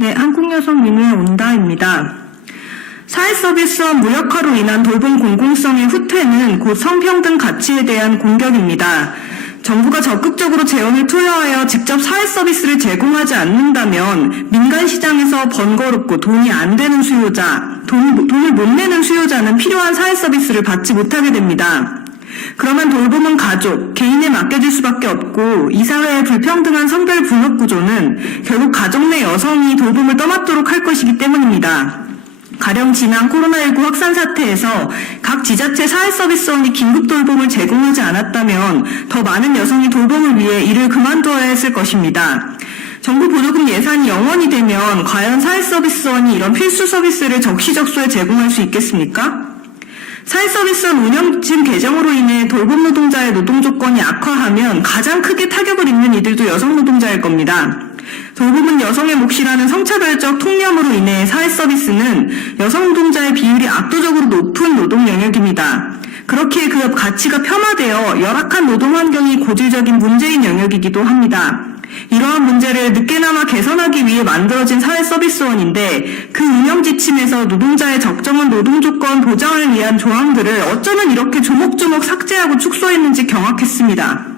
네, 한국여성민우의 온다입니다. 사회서비스와 무역화로 인한 돌봄 공공성의 후퇴는 곧 성평등 가치에 대한 공격입니다. 정부가 적극적으로 재원을 투여하여 직접 사회 서비스를 제공하지 않는다면 민간 시장에서 번거롭고 돈이 안 되는 수요자, 돈, 돈을 못 내는 수요자는 필요한 사회 서비스를 받지 못하게 됩니다. 그러면 돌봄은 가족, 개인에 맡겨질 수밖에 없고 이 사회의 불평등한 성별 분업 구조는 결국 가정 내 여성이 돌봄을 떠맡도록 할 것이기 때문입니다. 가령 지난 코로나19 확산 사태에서 각 지자체 사회서비스원이 긴급 돌봄을 제공하지 않았다면 더 많은 여성이 돌봄을 위해 일을 그만둬야 했을 것입니다. 정부 보조금 예산이 0원이 되면 과연 사회서비스원이 이런 필수 서비스를 적시적소에 제공할 수 있겠습니까? 사회서비스원 운영진 개정으로 인해 돌봄 노동자의 노동 조건이 악화하면 가장 크게 타격을 입는 이들도 여성 노동자일 겁니다. 돌봄은 여성의 몫이라는 성차별적 통념으로 인해 사회서비스는 여성 노동자의 비율이 압도적으로 높은 노동 영역입니다. 그렇기에 그 가치가 폄하되어 열악한 노동 환경이 고질적인 문제인 영역이기도 합니다. 이러한 문제를 늦게나마 개선하기 위해 만들어진 사회서비스원인데 그 운영 지침에서 노동자의 적정한 노동 조건 보장을 위한 조항들을 어쩌면 이렇게 조목조목 삭제하고 축소했는지 경악했습니다.